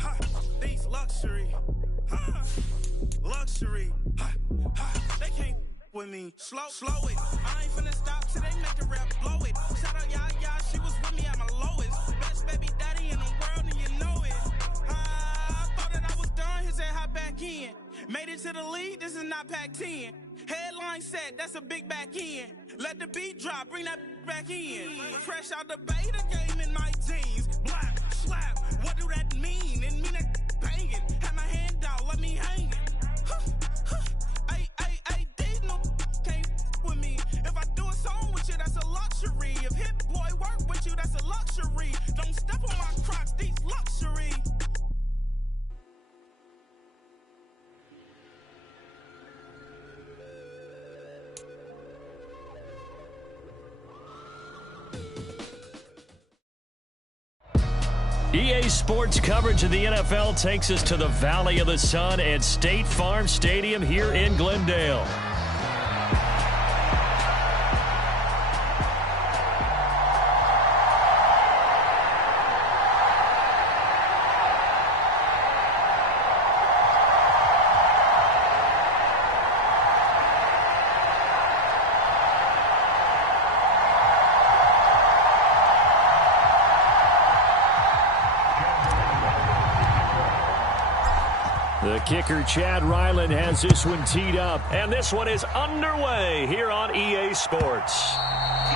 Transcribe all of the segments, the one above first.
Ha, these luxury. Ha, luxury. Ha, ha, they can't with me. Slow it. I ain't finna stop till they make a rap blow it. Shout out, yeah, she was with me at my lowest. Best baby daddy in the world, and you know it. I thought that I was done, he said hop back in. Made it to the league, this is not Pac-10. Headline set, that's a big back end. Let the beat drop, bring that back in. Fresh out the beta game in my jeans. Black, slap, what do that mean? It mean that banging. Had my hand out, let me hang it. These no can't with me. If I do a song with you, that's a luxury. If Hit Boy work with you, that's a luxury. Don't step on my Crocs, these luxury. EA Sports coverage of the NFL takes us to the Valley of the Sun at State Farm Stadium here in Glendale. The kicker, Chad Ryland, has this one teed up. And this one is underway here on EA Sports.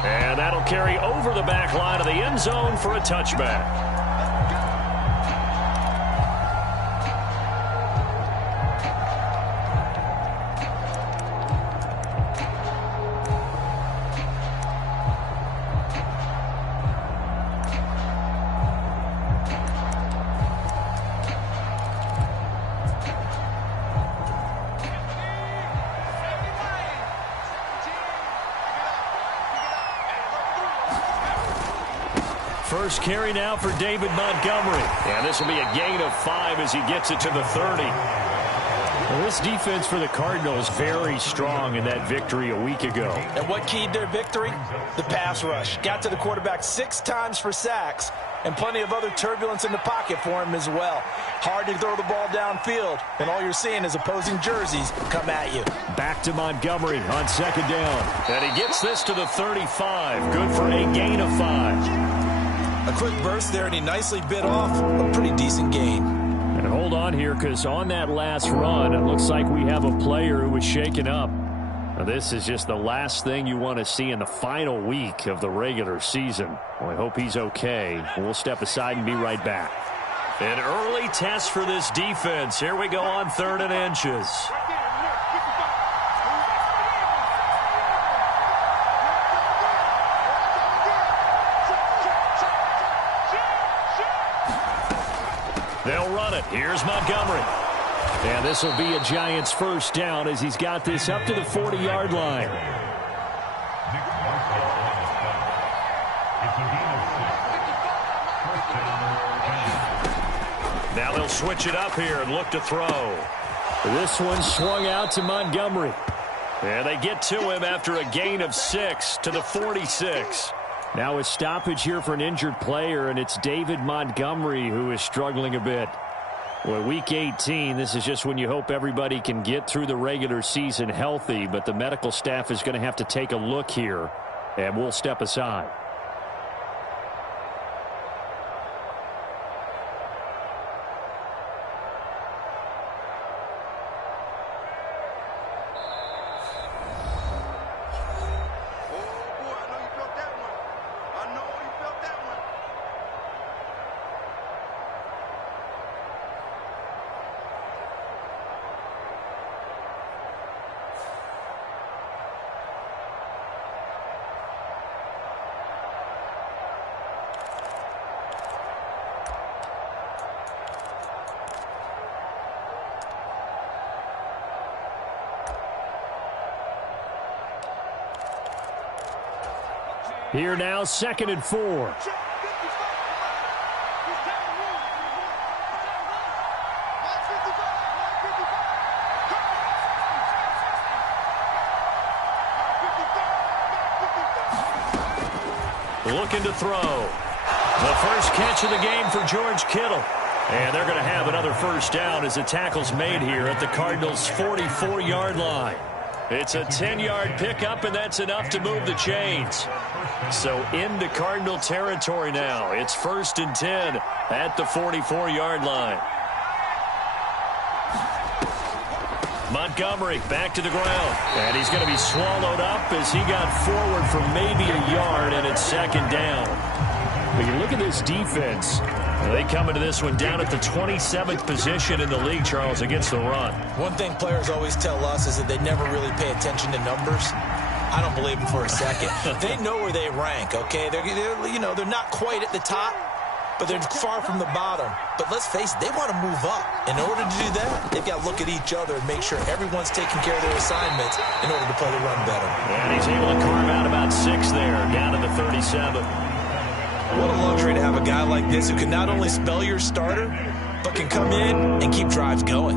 And that'll carry over the back line of the end zone for a touchback. First carry now for David Montgomery. And this will be a gain of 5 as he gets it to the 30. Well, this defense for the Cardinals very strong in that victory a week ago. And what keyed their victory? The pass rush. Got to the quarterback 6 times for sacks, and plenty of other turbulence in the pocket for him as well. Hard to throw the ball downfield, and all you're seeing is opposing jerseys come at you. Back to Montgomery on second down. And he gets this to the 35. Good for a gain of 5. A quick burst there, and he nicely bit off a pretty decent gain. And hold on here, because on that last run, it looks like we have a player who was shaken up. Now, this is just the last thing you want to see in the final week of the regular season. Well, I hope he's okay. We'll step aside and be right back. An early test for this defense. Here we go on 3rd and inches. They'll run it. Here's Montgomery. And this will be a Giants first down as he's got this up to the 40-yard line. Now they'll switch it up here and look to throw. This one swung out to Montgomery. And they get to him after a gain of 6 to the 46. Now a stoppage here for an injured player, and it's David Montgomery who is struggling a bit. Well, week 18, this is just when you hope everybody can get through the regular season healthy, but the medical staff is going to have to take a look here, and we'll step aside. Here now, 2nd and 4. Looking to throw. The first catch of the game for George Kittle. And they're going to have another first down as the tackle's made here at the Cardinals' 44-yard line. It's a 10-yard pickup, and that's enough to move the chains. So into Cardinal territory now. It's 1st and 10 at the 44-yard line. Montgomery back to the ground. And he's going to be swallowed up as he got forward for maybe a yard, and it's 2nd down. But you look at this defense. They come into this one down at the 27th position in the league, Charles, against the run. One thing players always tell us is that they never really pay attention to numbers. I don't believe them for a second. They know where they rank, okay? They're not quite at the top, but they're far from the bottom. But let's face it, they want to move up. In order to do that, they've got to look at each other and make sure everyone's taking care of their assignments in order to play the run better. And he's able to carve out about 6 there, down to the 37. What a luxury to have a guy like this who can not only spell your starter, but can come in and keep drives going.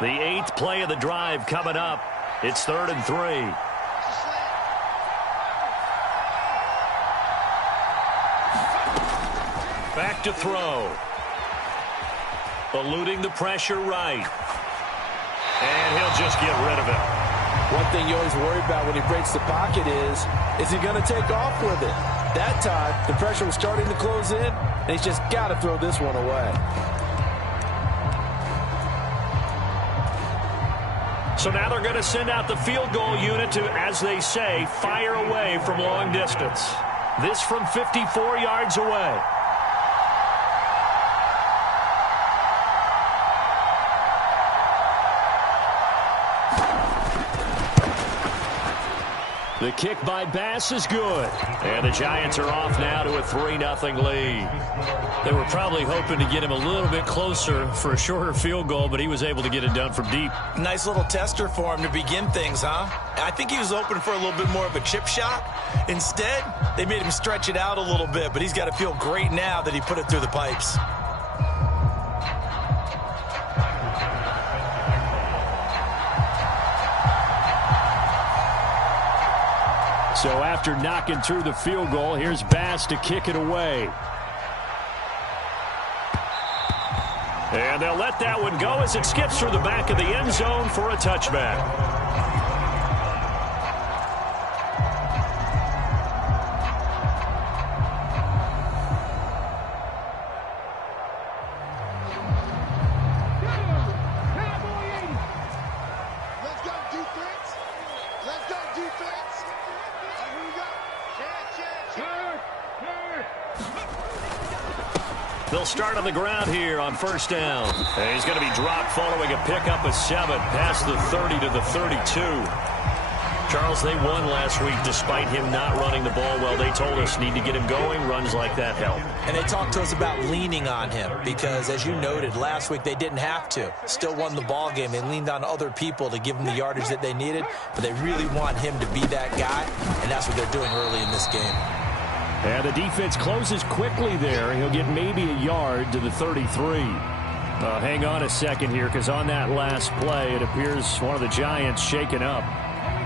The 8th play of the drive coming up. It's 3rd and 3. Back to throw. Eluding the pressure right. And he'll just get rid of it. One thing you always worry about when he breaks the pocket is he going to take off with it? That time, the pressure was starting to close in, and he's just got to throw this one away. So now they're going to send out the field goal unit to, as they say, fire away from long distance. This from 54 yards away. The kick by Bass is good. And the Giants are off now to a 3-0 lead. They were probably hoping to get him a little bit closer for a shorter field goal, but he was able to get it done from deep. Nice little tester for him to begin things, huh? I think he was open for a little bit more of a chip shot. Instead, they made him stretch it out a little bit, but he's got to feel great now that he put it through the pipes. So after knocking through the field goal, here's Bass to kick it away. And they'll let that one go as it skips through the back of the end zone for a touchback. They'll start on the ground here on 1st down. And he's going to be dropped following a pickup of 7 past the 30 to the 32. Charles, they won last week despite him not running the ball well. They told us need to get him going. Runs like that help. And they talked to us about leaning on him because, as you noted, last week they didn't have to. Still won the ball game. They leaned on other people to give them the yardage that they needed, but they really want him to be that guy, and that's what they're doing early in this game. And the defense closes quickly there. He'll get maybe a yard to the 33. Hang on a second here, because on that last play, it appears one of the Giants shaken up.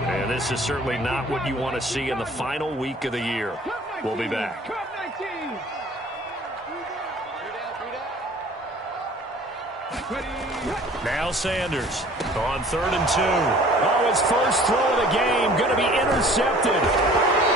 And this is certainly not what you want to see in the final week of the year. We'll be back. Now Sanders on 3rd and 2. Oh, his first throw of the game going to be intercepted.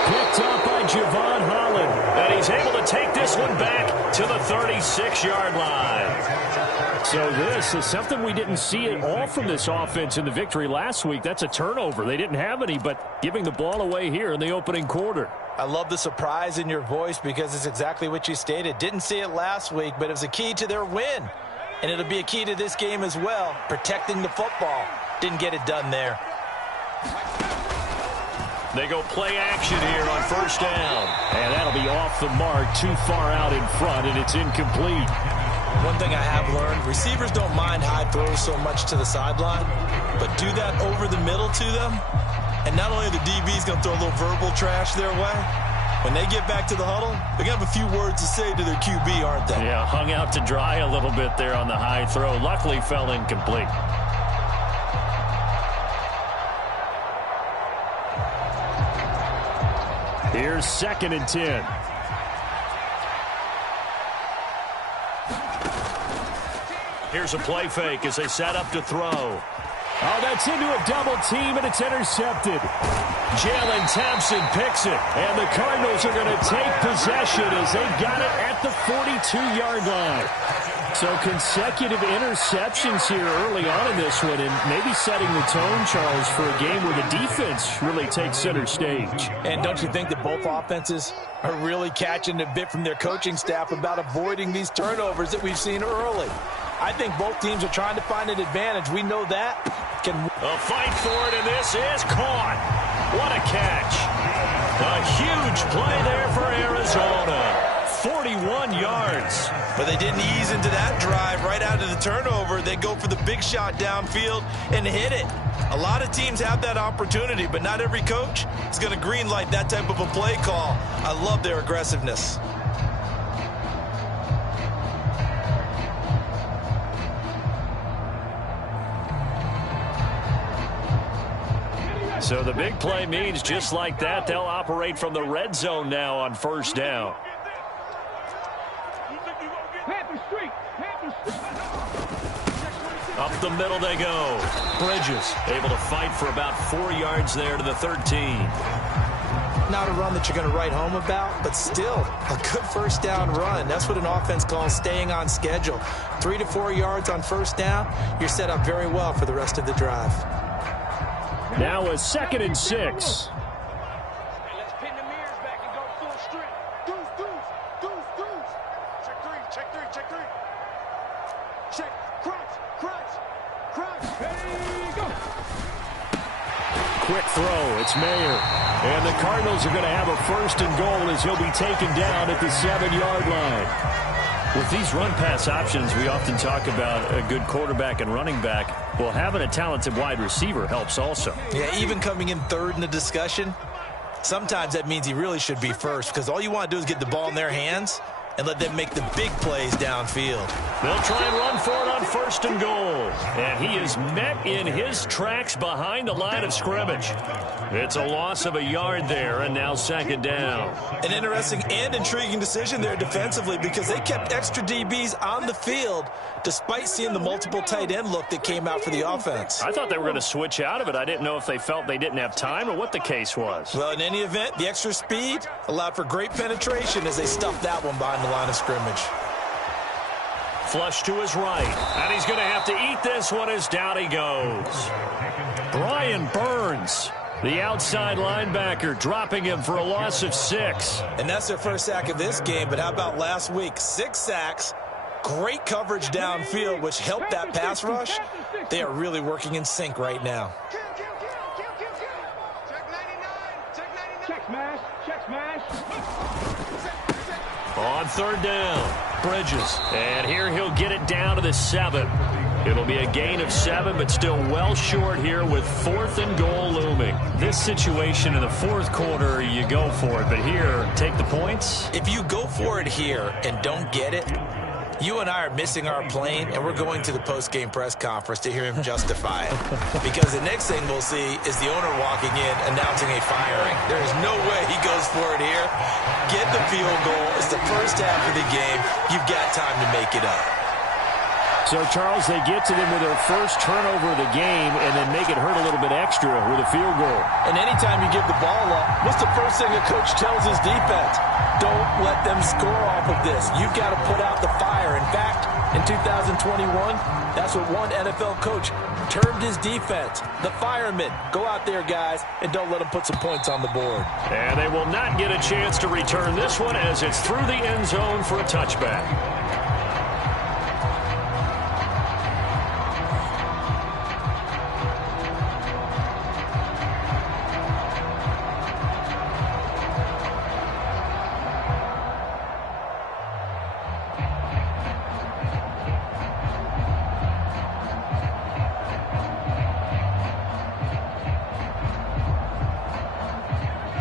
Picked up by Javon Holland. And he's able to take this one back to the 36-yard line. So this is something we didn't see at all from this offense in the victory last week. That's a turnover. They didn't have any, but giving the ball away here in the opening quarter. I love the surprise in your voice because it's exactly what you stated. Didn't see it last week, but it was a key to their win. And it'll be a key to this game as well, protecting the football. Didn't get it done there. They go play action here on 1st down. And that'll be off the mark, too far out in front, and it's incomplete. One thing I have learned, receivers don't mind high throws so much to the sideline, but do that over the middle to them, and not only are the DBs going to throw a little verbal trash their way, when they get back to the huddle, they're going to have a few words to say to their QB, aren't they? Yeah, hung out to dry a little bit there on the high throw. Luckily fell incomplete. Here's 2nd and 10. Here's a play fake as they set up to throw. Oh, that's into a double team, and it's intercepted. Jalen Thompson picks it, and the Cardinals are going to take possession as they got it at the 42-yard line. So consecutive interceptions here early on in this one, and maybe setting the tone, Charles, for a game where the defense really takes center stage. And don't you think that both offenses are really catching a bit from their coaching staff about avoiding these turnovers that we've seen early? I think both teams are trying to find an advantage. We know that. A fight for it, and this is caught. What a catch. A huge play there for Arizona. 41 yards. But they didn't ease into that drive right out of the turnover. They go for the big shot downfield and hit it. A lot of teams have that opportunity, but not every coach is going to green light that type of a play call. I love their aggressiveness. So the big play means just like that, they'll operate from the red zone now on 1st down. Up the middle they go. Bridges able to fight for about 4 yards there to the 13. Not a run that you're going to write home about, but still a good 1st down run. That's what an offense calls staying on schedule. 3 to 4 yards on 1st down, you're set up very well for the rest of the drive. Now a 2nd and 6. Let's pin the mirrors back and go full strength. Deuce. Check three. Check, crunch. There you go. Quick throw. It's Mayer. And the Cardinals are going to have a 1st and goal as he'll be taken down at the 7-yard line. With these run-pass options, we often talk about a good quarterback and running back. Well, having a talented wide receiver helps also. Yeah, even coming in 3rd in the discussion, sometimes that means he really should be 1st because all you want to do is get the ball in their hands and let them make the big plays downfield. They'll try and run for it on 1st and goal. And he is met in his tracks behind the line of scrimmage. It's a loss of a yard there, and now 2nd down. An interesting and intriguing decision there defensively because they kept extra DBs on the field despite seeing the multiple tight end look that came out for the offense. I thought they were going to switch out of it. I didn't know if they felt they didn't have time or what the case was. Well, in any event, the extra speed allowed for great penetration as they stuffed that one behind the line of scrimmage. Flush to his right, and he's going to have to eat this one as down he goes. Brian Burns, the outside linebacker, dropping him for a loss of 6. And that's their 1st sack of this game, but how about last week? 6 sacks, great coverage downfield, which helped that pass rush. They are really working in sync right now. Check smash. On 3rd down, Bridges. And here he'll get it down to the 7. It'll be a gain of 7, but still well short here with 4th and goal looming. This situation in the 4th quarter, you go for it. But here, take the points. If you go for it here and don't get it, you and I are missing our plane, and we're going to the post-game press conference to hear him justify it. Because the next thing we'll see is the owner walking in announcing a firing. There is no way he goes for it here. Get the field goal. It's the 1st half of the game. You've got time to make it up. So, Charles, they get to them with their 1st turnover of the game and then make it hurt a little bit extra with a field goal. And anytime you give the ball up, what's the first thing a coach tells his defense? Don't let them score off of this. You've got to put out the fire. In fact, in 2021, that's what one NFL coach termed his defense, the firemen. Go out there, guys, and don't let them put some points on the board. And they will not get a chance to return this one as it's through the end zone for a touchback.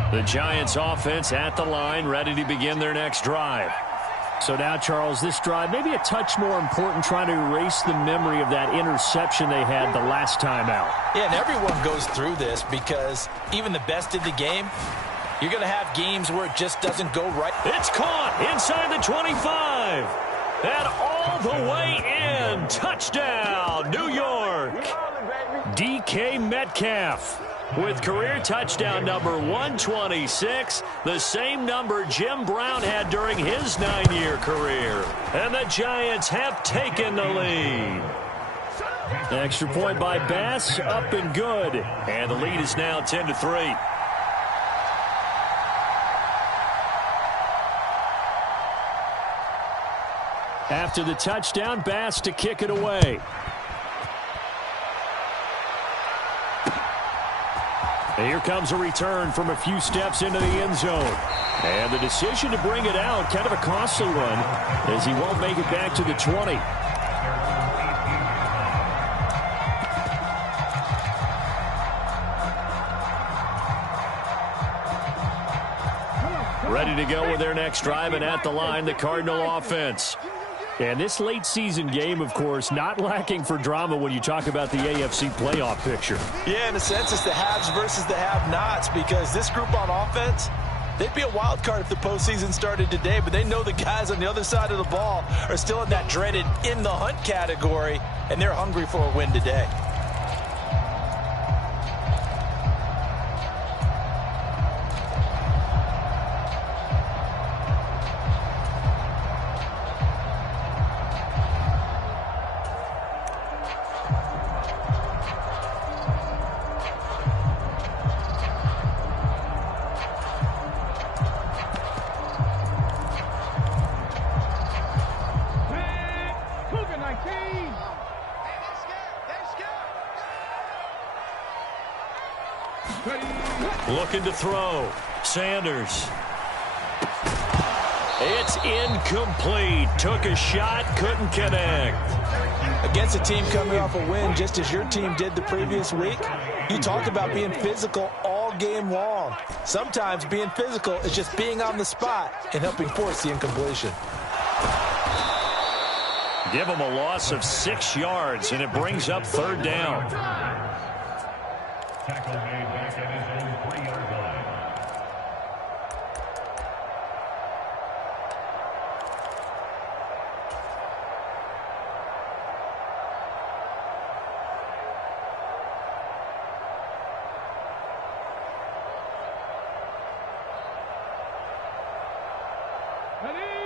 The Giants offense at the line, ready to begin their next drive. So now, Charles, this drive maybe a touch more important, trying to erase the memory of that interception they had the last time out. Yeah, and everyone goes through this because even the best in the game, You're going to have games where it just doesn't go right. It's caught inside the 25. And all the way in. Touchdown, New York. DK Metcalf with career touchdown number 126, the same number Jim Brown had during his 9-year career. And the Giants have taken the lead. Extra point by Bass, up and good. And the lead is now 10-3. After the touchdown, Bass to kick it away. And here comes a return from a few steps into the end zone. And the decision to bring it out, kind of a costly one, as he won't make it back to the 20. Ready to go with their next drive, and at the line, the Cardinal offense. And this late season game, of course, not lacking for drama when you talk about the AFC playoff picture. Yeah, in a sense, it's the haves versus the have-nots, because this group on offense, they'd be a wild card if the postseason started today, but they know the guys on the other side of the ball are still in that dreaded in-the-hunt category, and they're hungry for a win today. Looking to throw. Sanders. It's incomplete. Took a shot, couldn't connect. Against a team coming off a win, just as your team did the previous week, you talked about being physical all game long. Sometimes being physical is just being on the spot and helping force the incompletion. Give him a loss of 6 yards, and it brings up third down. Tackle made back at his own 3-yard line.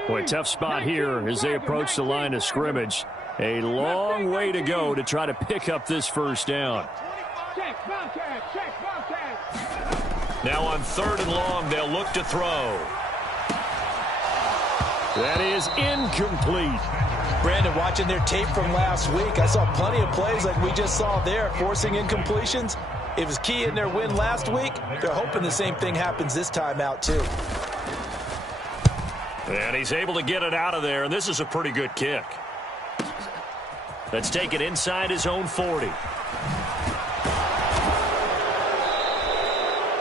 Boy, tough spot here as they approach the line of scrimmage. A long way to go to try to pick up this first down. Now on 3rd and long, they'll look to throw. That is incomplete. Brandon, watching their tape from last week, I saw plenty of plays like we just saw there, forcing incompletions. It was key in their win last week. They're hoping the same thing happens this time out, too. And he's able to get it out of there, and this is a pretty good kick. Let's take it inside his own 40.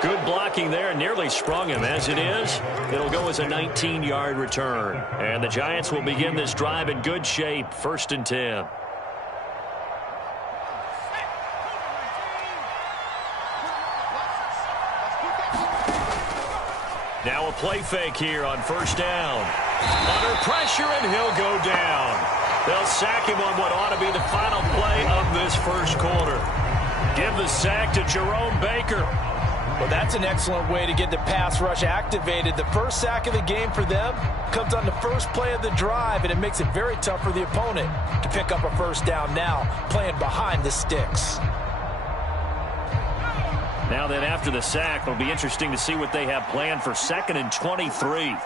Good blocking there, nearly sprung him. As it is, it'll go as a 19-yard return. And the Giants will begin this drive in good shape, 1st and 10. Now a play fake here on 1st down. Under pressure, and he'll go down. They'll sack him on what ought to be the final play of this first quarter. Give the sack to Jerome Baker. Well, that's an excellent way to get the pass rush activated. The first sack of the game for them comes on the first play of the drive, and it makes it very tough for the opponent to pick up a first down now, playing behind the sticks. Now then, after the sack, it'll be interesting to see what they have planned for 2nd and 23.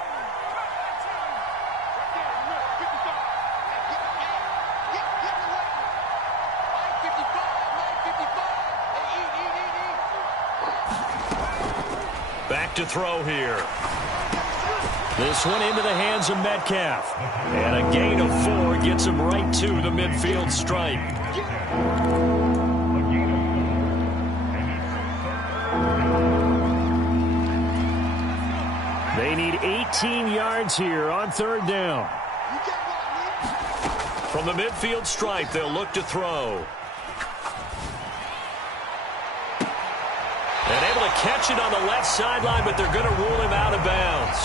Back to throw here. This one into the hands of Metcalf. And a gain of 4 gets him right to the midfield stripe. They need 18 yards here on 3rd down. From the midfield stripe, they'll look to throw. And able to catch it on the left sideline, but they're going to rule him out of bounds.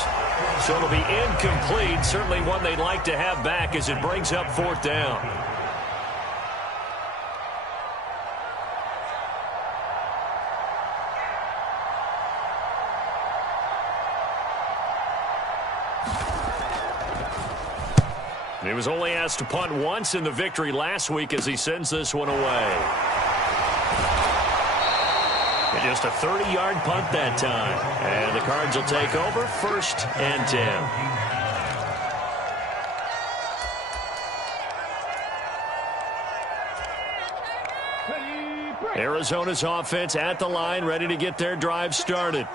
So it'll be incomplete. Certainly one they'd like to have back as it brings up 4th down. He was only asked to punt once in the victory last week as he sends this one away. And just a 30-yard punt that time. And the Cards will take over 1st and 10. Arizona's offense at the line, ready to get their drive started.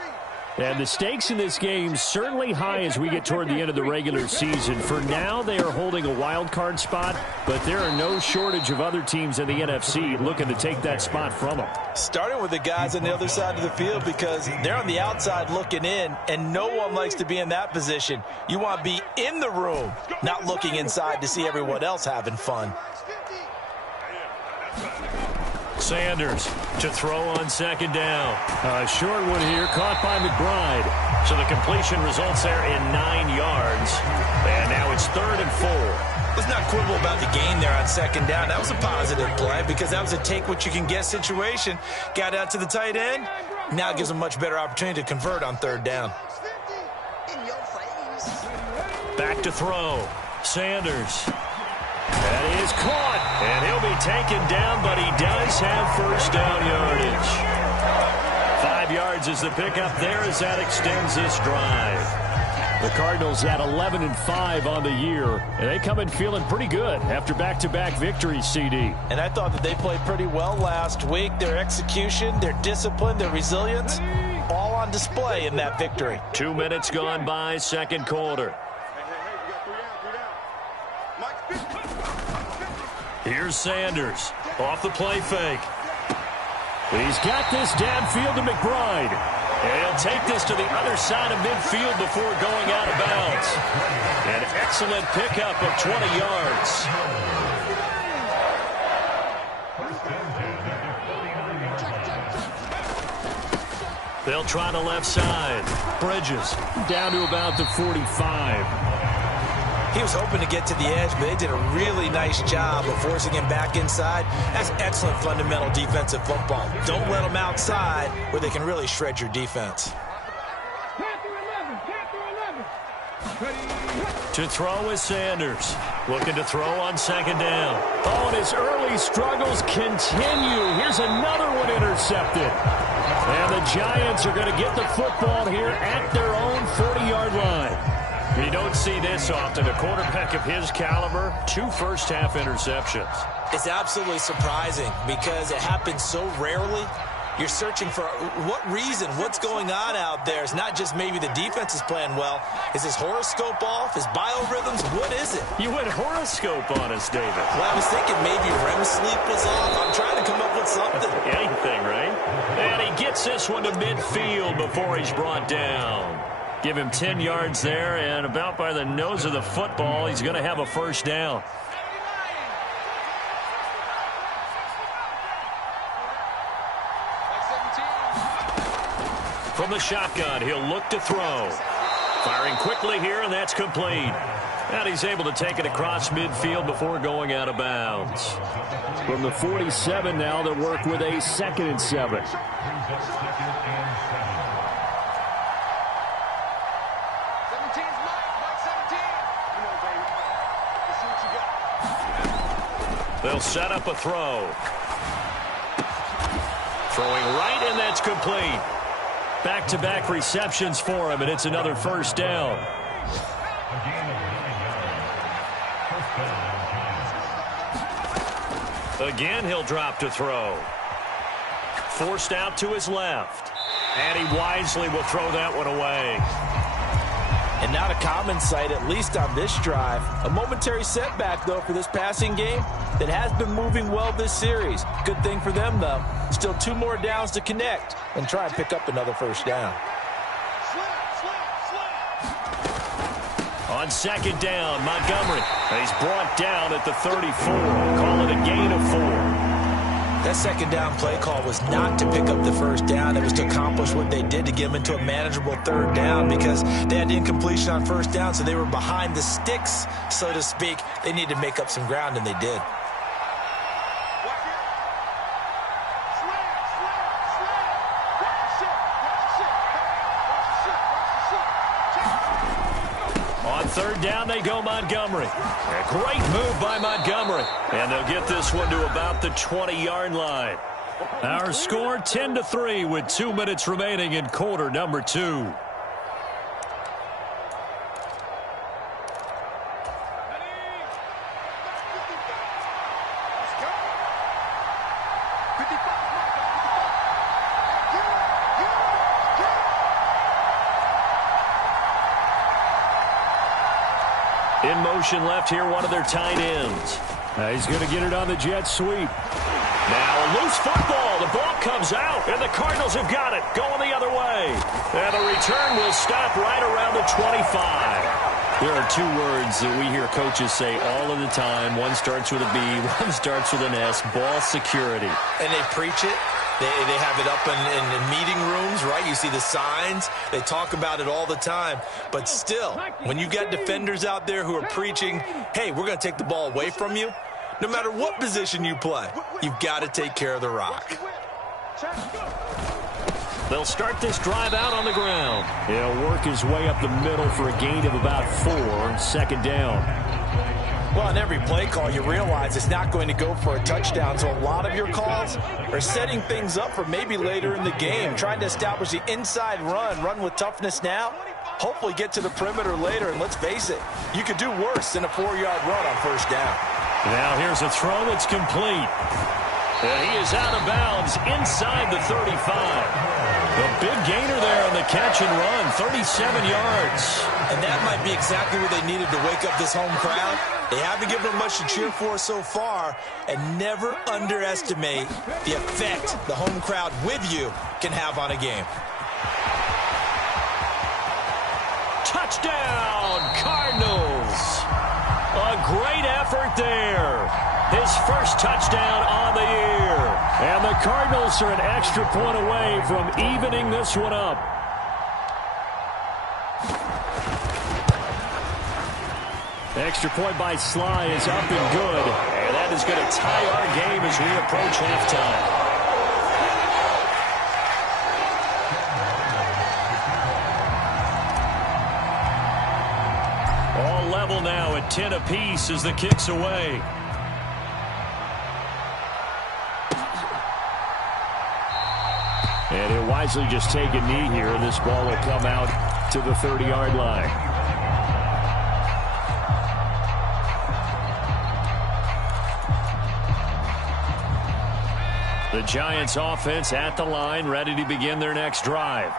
And the stakes in this game certainly high as we get toward the end of the regular season. For now, they are holding a wild card spot, but there are no shortage of other teams in the NFC looking to take that spot from them. Starting with the guys on the other side of the field because they're on the outside looking in, and no one likes to be in that position. You want to be in the room, not looking inside to see everyone else having fun. Sanders to throw on 2nd down. A short one here, caught by McBride. So the completion results there in 9 yards. And now it's 3rd and 4. Let's not quibble about the gain there on 2nd down. That was a positive play because that was a take-what-you-can-get situation. Got out to the tight end. Now it gives them a much better opportunity to convert on 3rd down. Back to throw. Sanders. That is caught, and he'll be taken down, but he does have 1st down yardage. 5 yards is the pickup there as that extends this drive. The Cardinals at 11-5 on the year, and they come in feeling pretty good after back-to-back victories, CD. And I thought that they played pretty well last week. Their execution, their discipline, their resilience, all on display in that victory. 2 minutes gone by, 2nd quarter. Here's Sanders off the play fake. He's got this downfield to McBride. And he'll take this to the other side of midfield before going out of bounds. An excellent pickup of 20 yards. They'll try the left side. Bridges down to about the 45. He was hoping to get to the edge, but they did a really nice job of forcing him back inside. That's excellent fundamental defensive football. Don't let them outside where they can really shred your defense. To throw is Sanders. Looking to throw on 2nd down. Oh, and his early struggles continue. Here's another one intercepted. And the Giants are going to get the football here at their own 40-yard line. You don't see this often. A quarterback of his caliber, 2 first-half interceptions. It's absolutely surprising because it happens so rarely. You're searching for what reason, what's going on out there. It's not just maybe the defense is playing well. Is his horoscope off? His biorhythms? What is it? You went horoscope on us, David. Well, I was thinking maybe REM sleep was off. I'm trying to come up with something. Anything, right? And he gets this one to midfield before he's brought down. Give him 10 yards there, and about by the nose of the football, he's going to have a 1st down. From the shotgun, he'll look to throw. Firing quickly here, and that's complete. And he's able to take it across midfield before going out of bounds. From the 47 now, they'll work with a 2nd and 7. They'll set up a throw. Throwing right, and that's complete. Back-to-back receptions for him, and it's another 1st down. Again, he'll drop to throw. Forced out to his left. And he wisely will throw that one away. And not a common sight, at least on this drive. A momentary setback, though, for this passing game that has been moving well this series. Good thing for them, though. Still 2 more downs to connect and try and pick up another 1st down. On 2nd down, Montgomery. He's brought down at the 34. Call it a gain of 4. That second down play call was not to pick up the first down. It was to accomplish what they did to get them into a manageable third down because they had incompletion on first down, so they were behind the sticks, so to speak. They needed to make up some ground, and they did. On third down, they go Montgomery. A great move by Montgomery. And they'll get this one to about the 20-yard line. Our score 10-3 with 2 minutes remaining in quarter number 2. In motion left here, one of their tight ends. He's going to get it on the jet sweep. Now a loose football. The ball comes out, and the Cardinals have got it. Going the other way. And the return will stop right around the 25. There are 2 words that we hear coaches say all of the time. One starts with a B, one starts with an S. Ball security. And they preach it. They have it up in meeting rooms, right? You see the signs. They talk about it all the time. But still, when you got defenders out there who are preaching, hey, we're going to take the ball away from you, no matter what position you play, you've got to take care of the rock. They'll start this drive out on the ground. He'll work his way up the middle for a gain of about 4, second down. Well, in every play call, you realize it's not going to go for a touchdown, so a lot of your calls are setting things up for maybe later in the game, trying to establish the inside run with toughness now, hopefully get to the perimeter later, and let's face it, you could do worse than a 4-yard run on first down. Now here's a throw that's complete. And he is out of bounds inside the 35. The big gainer there on the catch and run, 37 yards. And that might be exactly what they needed to wake up this home crowd. They haven't given them much to cheer for so far, and never underestimate the effect the home crowd with you can have on a game. Touchdown, Cardinals. A great effort there. His first touchdown on the year. And the Cardinals are an extra point away from evening this one up. Extra point by Sly is up and good. And that is going to tie our game as we approach halftime. All level now at 10 apiece as the kick's away. And he'll wisely just take a knee here, and this ball will come out to the 30-yard line. The Giants offense at the line, ready to begin their next drive.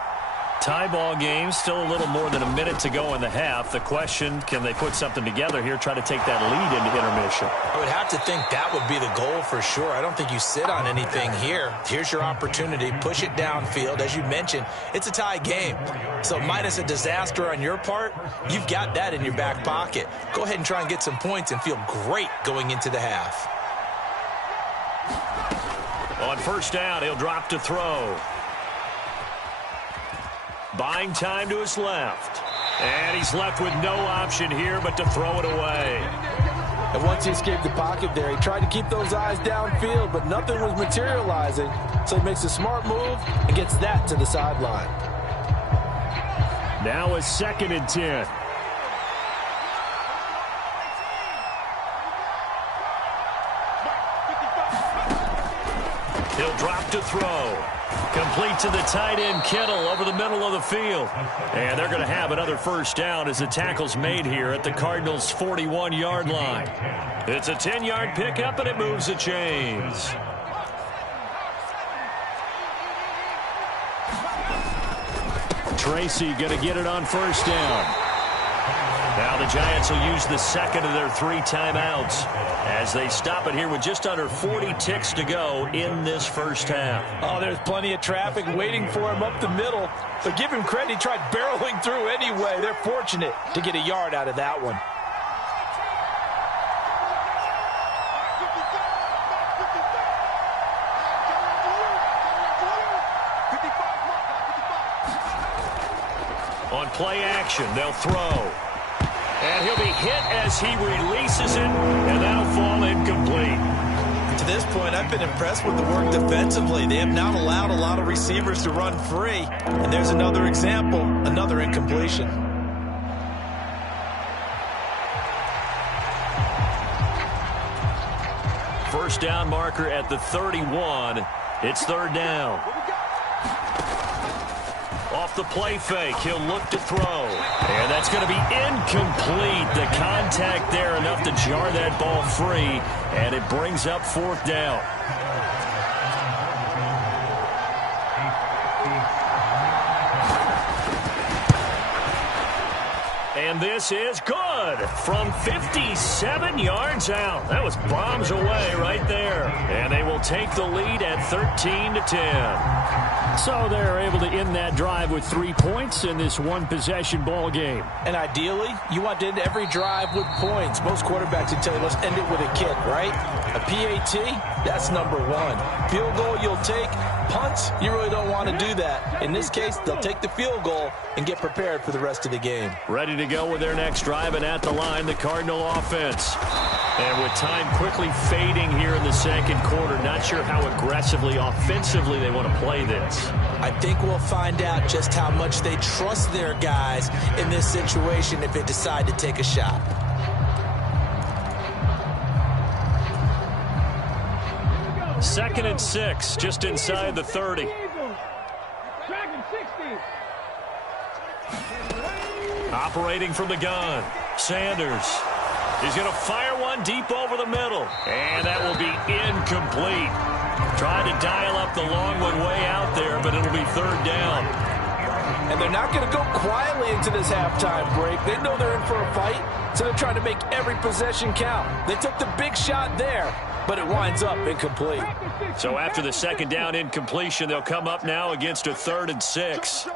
Tie ball game, still a little more than a minute to go in the half. The question, can they put something together here, try to take that lead into intermission? I would have to think that would be the goal for sure. I don't think you sit on anything here. Here's your opportunity. Push it downfield. As you mentioned, it's a tie game. So minus a disaster on your part, you've got that in your back pocket. Go ahead and try and get some points and feel great going into the half. On first down, he'll drop to throw. Buying time to his left. And he's left with no option here but to throw it away. And once he escaped the pocket there, he tried to keep those eyes downfield, but nothing was materializing. So he makes a smart move and gets that to the sideline. Now a 2nd and 10. He'll drop to throw. Complete to the tight end, Kittle, over the middle of the field. And they're going to have another first down as the tackle's made here at the Cardinals' 41-yard line. It's a 10-yard pickup, and it moves the chains. Tracy going to get it on first down. Now the Giants will use the second of their 3 timeouts as they stop it here with just under 40 ticks to go in this first half. Oh, there's plenty of traffic waiting for him up the middle. But give him credit, he tried barreling through anyway. They're fortunate to get a yard out of that one. play action. They'll throw. And he'll be hit as he releases it, and that'll fall incomplete. To this point, I've been impressed with the work defensively. They have not allowed a lot of receivers to run free. And there's another example, another incompletion. First down marker at the 31. It's third down. Off the play fake, he'll look to throw. And that's going to be incomplete. The contact there enough to jar that ball free, and it brings up fourth down. And this is good from 57 yards out. That was bombs away right there. And they will take the lead at 13-10. So they're able to end that drive with 3 points in this one-possession ball game. And ideally, you want to end every drive with points. Most quarterbacks would tell you, let's end it with a kick, right? A PAT, that's number one. Field goal, you'll take. Punts, you really don't want to do that. In this case, they'll take the field goal and get prepared for the rest of the game. Ready to go with their next drive, and at the line, the Cardinal offense. And with time quickly fading here in the second quarter, not sure how aggressively, offensively they want to play this. I think we'll find out just how much they trust their guys in this situation if they decide to take a shot. Second and 6, just inside the 30. Operating from the gun, Sanders. He's going to fire one deep over the middle, and that will be incomplete. Tried to dial up the long one way out there, but it'll be third down. And they're not going to go quietly into this halftime break. They know they're in for a fight, so they're trying to make every possession count. They took the big shot there, but it winds up incomplete. So after the second down incompletion, they'll come up now against a 3rd and 6.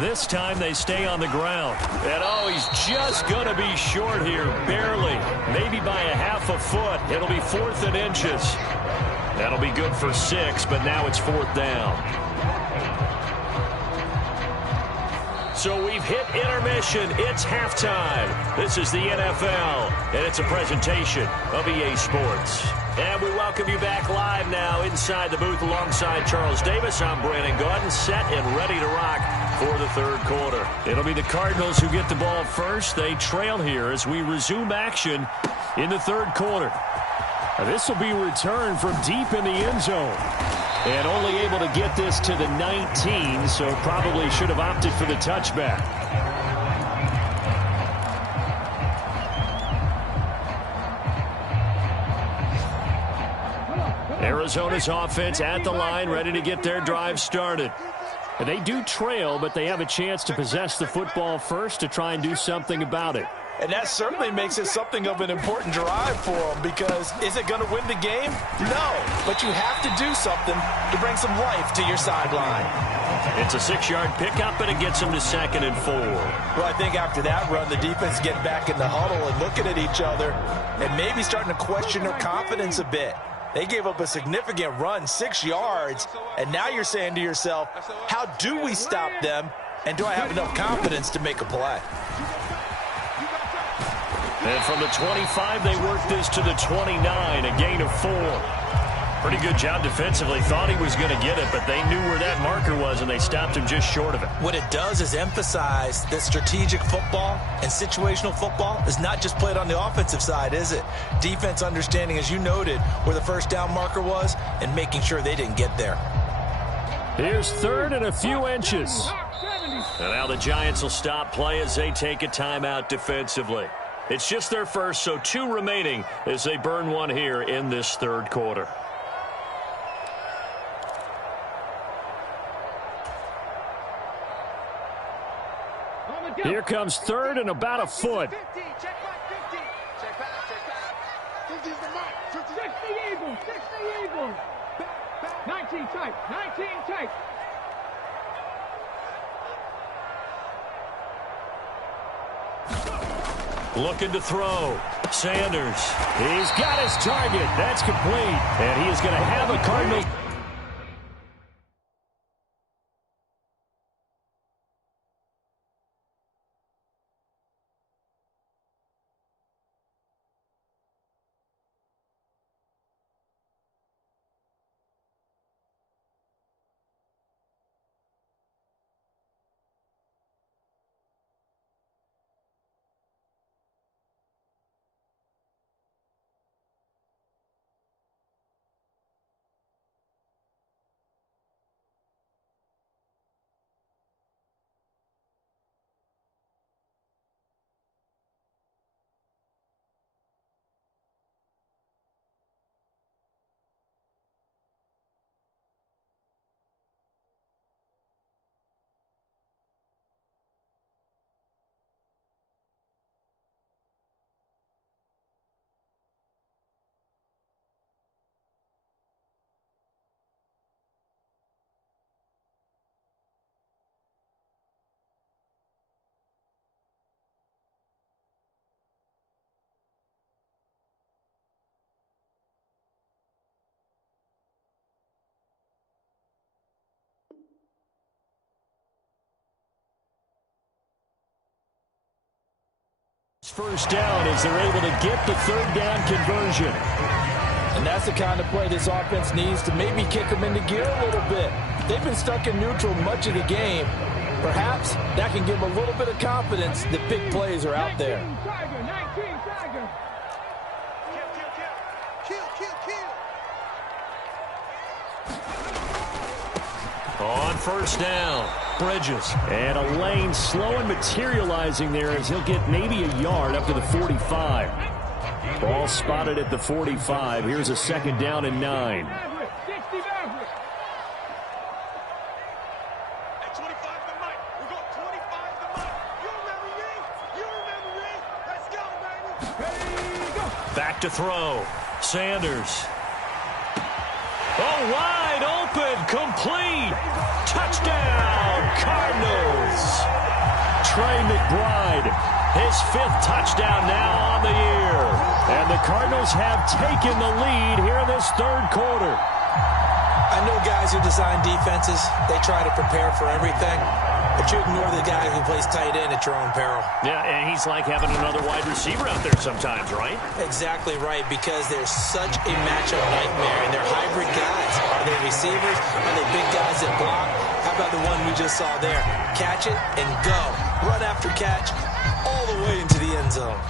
This time they stay on the ground. And oh, he's just going to be short here, barely. Maybe by a half a foot. It'll be 4th and inches. That'll be good for 6, but now it's 4th down. So we've hit intermission. It's halftime. This is the NFL, and it's a presentation of EA Sports. And we welcome you back live now inside the booth alongside Charles Davis. I'm Brandon Gaudin, set and ready to rock for the third quarter. It'll be the Cardinals who get the ball first. They trail here as we resume action in the third quarter. Now, this will be returned from deep in the end zone. And only able to get this to the 19, so probably should have opted for the touchback. Arizona's offense at the line, ready to get their drive started. And they do trail, but they have a chance to possess the football first to try and do something about it. And that certainly makes it something of an important drive for them, because is it going to win the game? No, but you have to do something to bring some life to your sideline. It's a 6-yard pickup, and it gets them to 2nd and 4. Well, I think after that run, the defense getting back in the huddle and looking at each other and maybe starting to question their confidence a bit. They gave up a significant run, 6 yards, and now you're saying to yourself, how do we stop them, and do I have enough confidence to make a play? And from the 25, they work this to the 29, a gain of 4. Pretty good job defensively. Thought he was going to get it, but they knew where that marker was, and they stopped him just short of it. What it does is emphasize that strategic football and situational football is not just played on the offensive side, is it? Defense understanding, as you noted, where the first down marker was and making sure they didn't get there. Here's 3rd and a few inches. And now the Giants will stop play as they take a timeout defensively. It's just their first, so 2 remaining as they burn one here in this third quarter. Here comes 3rd and about a foot. Check back 50. Check back. 50 is the mark. 50. Check the Eagles. Check the Eagles. 19 tight. 19 tight. Looking to throw. Sanders. He's got his target. That's complete. And he is going to have a Cardinals. first down as they're able to get the third down conversion. And that's the kind of play this offense needs to maybe kick them into gear a little bit. They've been stuck in neutral much of the game. Perhaps that can give them a little bit of confidence that big plays are out there. 19 Tiger. Kill. On first down, Bridges. And a lane slow and materializing there as he'll get maybe a yard up to the 45. Ball spotted at the 45. Here's a second down and 9. Back to throw. Sanders. Oh, wide open. Complete. Touchdown, Cardinals. Trey McBride, his 5th touchdown now on the year. And the Cardinals have taken the lead here in this third quarter. I know guys who design defenses, they try to prepare for everything, but you ignore the guy who plays tight end at your own peril. Yeah, and he's like having another wide receiver out there sometimes, right? Exactly right, because there's such a matchup nightmare, and they're hybrid guys. Are they receivers? Are they big guys that block? How about the one we just saw there? Catch it and go. Run after catch all the way into the end zone.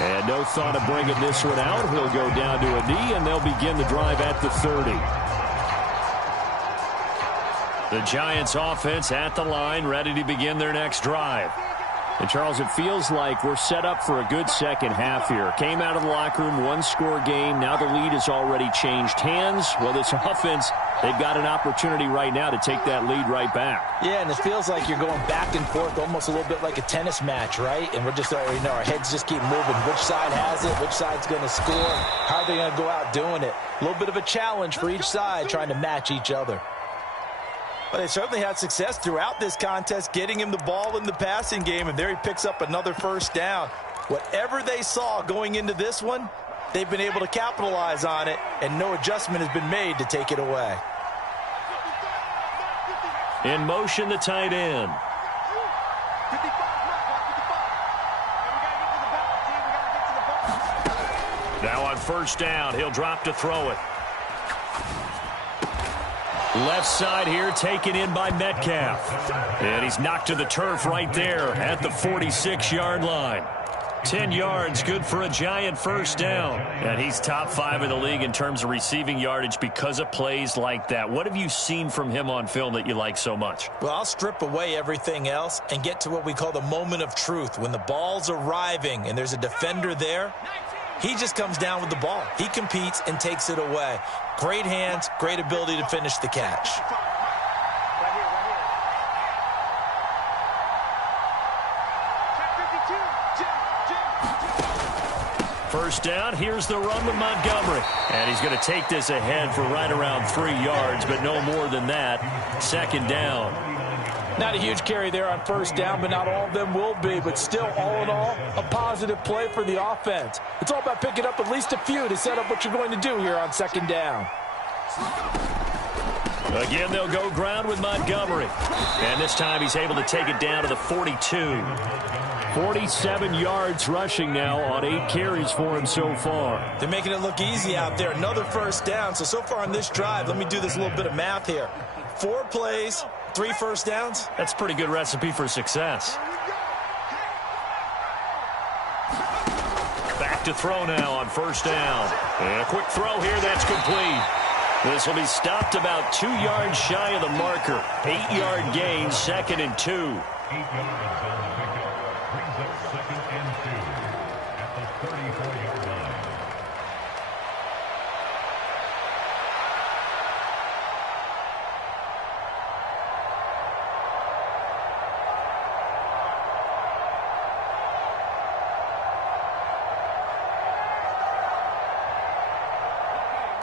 And no thought of bringing this one out. He'll go down to a knee, and they'll begin the drive at the 30. The Giants offense at the line, ready to begin their next drive. And, Charles, it feels like we're set up for a good second half here. Came out of the locker room, one-score game. Now the lead has already changed hands. Well, this offense, they've got an opportunity right now to take that lead right back. Yeah, and it feels like you're going back and forth almost a little bit like a tennis match, right? And we're just already know our heads just keep moving. Which side has it? Which side's going to score? How are they going to go out doing it? A little bit of a challenge for each side trying to match each other. But they certainly had success throughout this contest getting him the ball in the passing game, and there he picks up another first down. Whatever they saw going into this one, they've been able to capitalize on it, and no adjustment has been made to take it away. In motion, the tight end. Now on first down, he'll drop to throw it. Left side here taken in by Metcalf. And he's knocked to the turf right there at the 46-yard line. 10 yards, good for a Giant first down. And he's top 5 in the league in terms of receiving yardage because of plays like that. What have you seen from him on film that you like so much? Well, I'll strip away everything else and get to what we call the moment of truth. When the ball's arriving and there's a defender there, he just comes down with the ball. He competes and takes it away. Great hands, great ability to finish the catch. First down, here's the run with Montgomery. And he's going to take this ahead for right around 3 yards, but no more than that. Second down. Not a huge carry there on first down, but not all of them will be. But still, all in all, a positive play for the offense. It's all about picking up at least a few to set up what you're going to do here on second down. Again, they'll go ground with Montgomery. And this time he's able to take it down to the 42. 47 yards rushing now on 8 carries for him so far. They're making it look easy out there. Another first down. So far on this drive, let me do this little bit of math here. 4 plays, 3 first downs. That's a pretty good recipe for success. Back to throw now on first down. And a quick throw here that's complete. This will be stopped about 2 yards shy of the marker. 8-yard gain, 2nd and 2. 8 yards on the pickup. Brings up 2nd and 2 at the 34-yard line.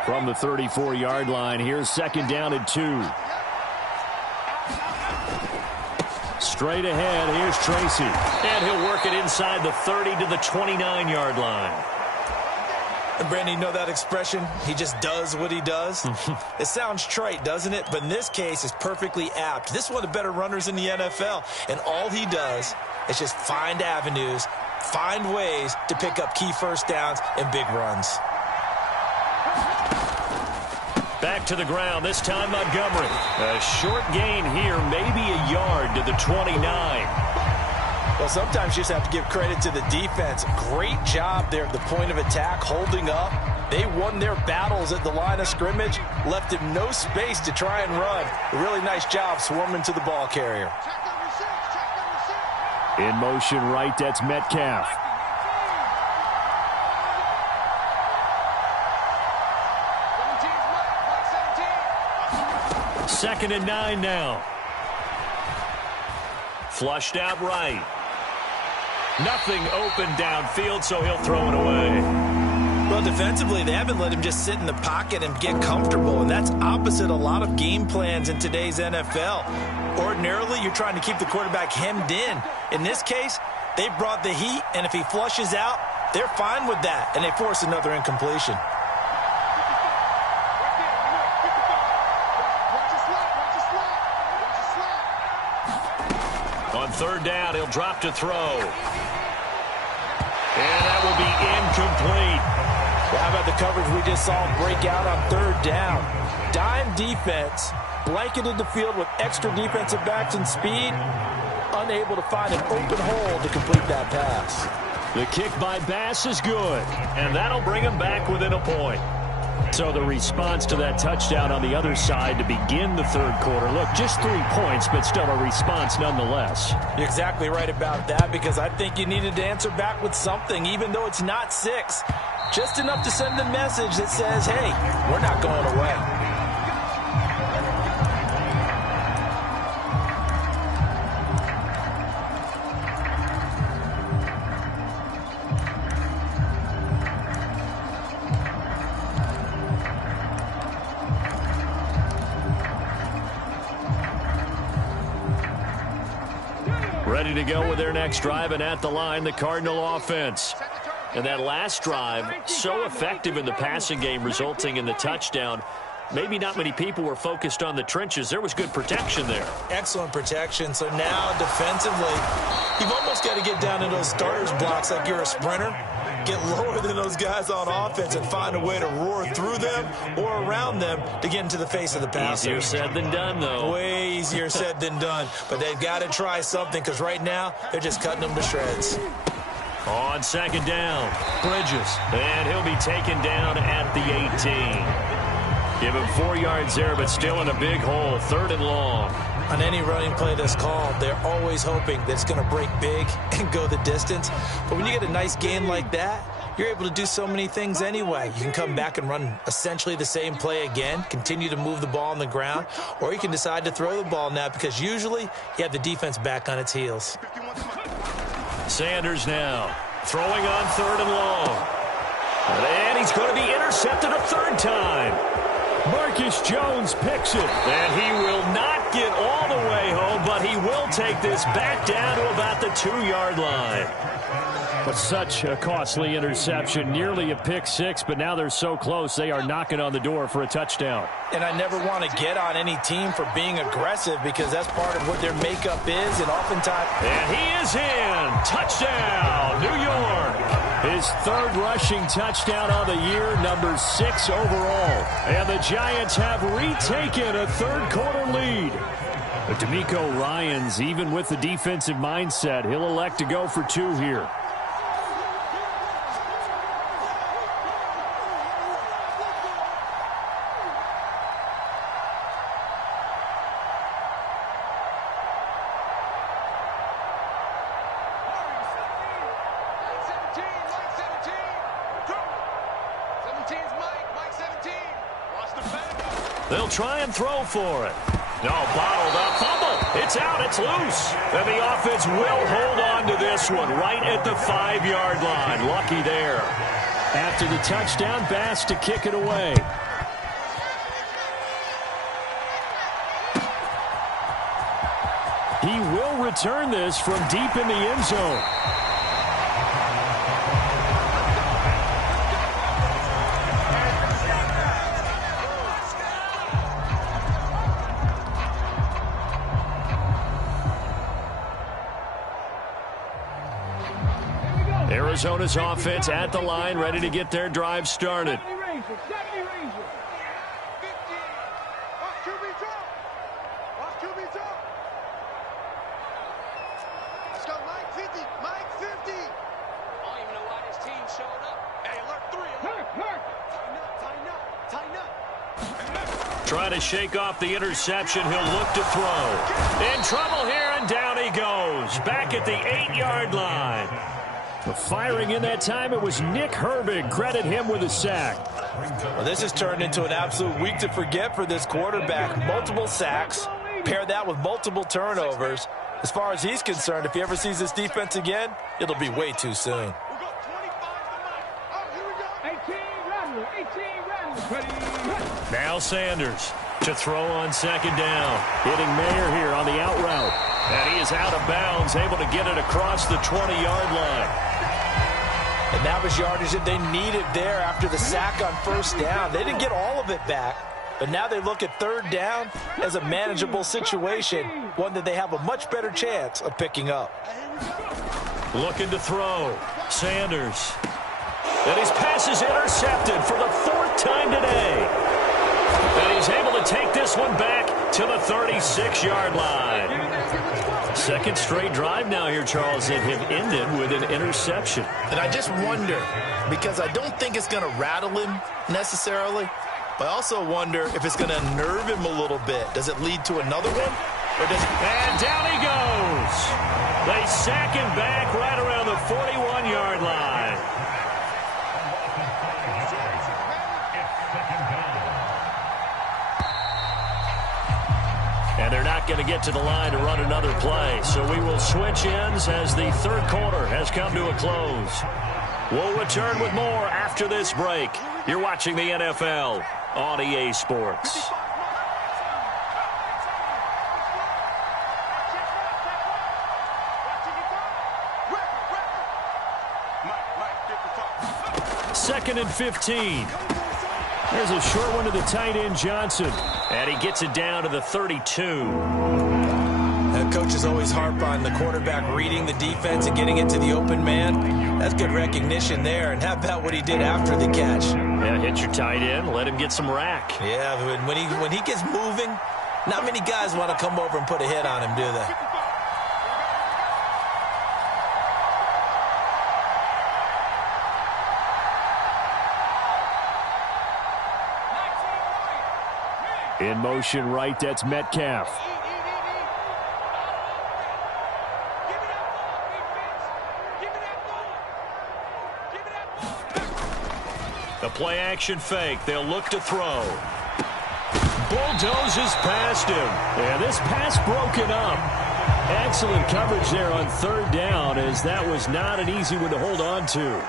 From the 34-yard line, here's 2nd down and 2. Straight ahead, here's Tracy. And he'll work it inside the 30 to the 29-yard line. And Brandon, you know that expression? He just does what he does? It sounds trite, doesn't it? But in this case, it's perfectly apt. This is one of the better runners in the NFL. And all he does is just find avenues, find ways to pick up key first downs and big runs. Back to the ground, this time Montgomery. A short gain here, maybe a yard to the 29. Well, sometimes you just have to give credit to the defense. Great job there at the point of attack, holding up. They won their battles at the line of scrimmage, left him no space to try and run. A really nice job swarming to the ball carrier. In motion right, that's Metcalf. Second and 9 now. Flushed out right. Nothing open downfield, so he'll throw it away. Well, defensively, they haven't let him just sit in the pocket and get comfortable, and that's opposite a lot of game plans in today's NFL. Ordinarily, you're trying to keep the quarterback hemmed in. In this case, they brought the heat, and if he flushes out, they're fine with that, and they force another incompletion. On third down, he'll drop to throw. And that will be incomplete. Well, how about the coverage we just saw break out on third down? Dime defense, blanketed the field with extra defensive backs and speed, unable to find an open hole to complete that pass. The kick by Bass is good, and that'll bring him back within a point. So the response to that touchdown on the other side to begin the third quarter. Look, just 3 points, but still a response nonetheless. You're exactly right about that, because I think you needed to answer back with something, even though it's not 6. Just enough to send a message that says, hey, we're not going away. Ready to go with their next drive, and at the line, the Cardinal offense. And that last drive, so effective in the passing game, resulting in the touchdown. Maybe not many people were focused on the trenches. There was good protection there. Excellent protection. So now defensively, you've almost got to get down in those starters blocks like you're a sprinter. Get lower than those guys on offense and find a way to roar through them or around them to get into the face of the passer. Easier said than done, though. Way easier said than done. But they've got to try something, because right now they're just cutting them to shreds. On second down, Bridges. And he'll be taken down at the 18. Give him 4 yards there, but still in a big hole. Third and long. On any running play that's called, they're always hoping that it's going to break big and go the distance. But when you get a nice gain like that, you're able to do so many things anyway. You can come back and run essentially the same play again, continue to move the ball on the ground, or you can decide to throw the ball now, because usually you have the defense back on its heels. Sanders now throwing on third and long. And he's going to be intercepted a third time. Marcus Jones picks it, and he will not get all the way home, but he will take this back down to about the 2-yard line. But such a costly interception, nearly a pick six, but now they're so close they are knocking on the door for a touchdown. And I never want to get on any team for being aggressive, because that's part of what their makeup is, and oftentimes... And he is in! Touchdown, New York! His third rushing touchdown on the year, number 6 overall. And the Giants have retaken a third-quarter lead. But DeMeco Ryans, even with the defensive mindset, he'll elect to go for 2 here. They'll try and throw for it. No, bottled up. Fumble. It's out. It's loose. And the offense will hold on to this one right at the 5-yard line. Lucky there. After the touchdown, Bass to kick it away. He will return this from deep in the end zone. Arizona's offense at the line, ready to get their drive started. 70 Ranger. 50. Watch QB drop. Watch QB drop. Let's go, Mike 50. Mike 50. I don't even know why this team showed up. Hey, alert 3. Hurt. Tighten up. Trying to shake off the interception. He'll look to throw. In trouble here, and down he goes. Back at the 8-yard line. The firing in that time, it was Nick Herbig. Credit him with a sack. Well, this has turned into an absolute week to forget for this quarterback. Multiple sacks. Pair that with multiple turnovers. As far as he's concerned, if he ever sees this defense again, it'll be way too soon. 18 Rattler. Now Sanders to throw on second down. Hitting Mayer here on the out route. And he is out of bounds, able to get it across the 20-yard line. And that was yardage that they needed there after the sack on first down. They didn't get all of it back, but now they look at third down as a manageable situation, one that they have a much better chance of picking up. Looking to throw. Sanders. And his pass is intercepted for the 4th time today. And he's able to take this one back to the 36-yard line. Second straight drive now here, Charles, that have ended with an interception. And I just wonder, because I don't think it's going to rattle him necessarily, but I also wonder if it's going to unnerve him a little bit. Does it lead to another one? Or does it... And down he goes. They sack him back right around the 41-yard line. And they're not going to get to the line to run another play. So we will switch ends as the third quarter has come to a close. We'll return with more after this break. You're watching the NFL on EA Sports. Second and 15. There's a short one to the tight end, Johnson. And he gets it down to the 32. Coaches always harp on the quarterback reading the defense and getting it to the open man. That's good recognition there. And how about what he did after the catch? Yeah, hit your tight end, let him get some rack. Yeah, when he gets moving, not many guys want to come over and put a hit on him, do they? In motion right, that's Metcalf. The play action fake. They'll look to throw. Bulldozes past him. Yeah, this pass broken up. Excellent coverage there on third down, as that was not an easy one to hold on to.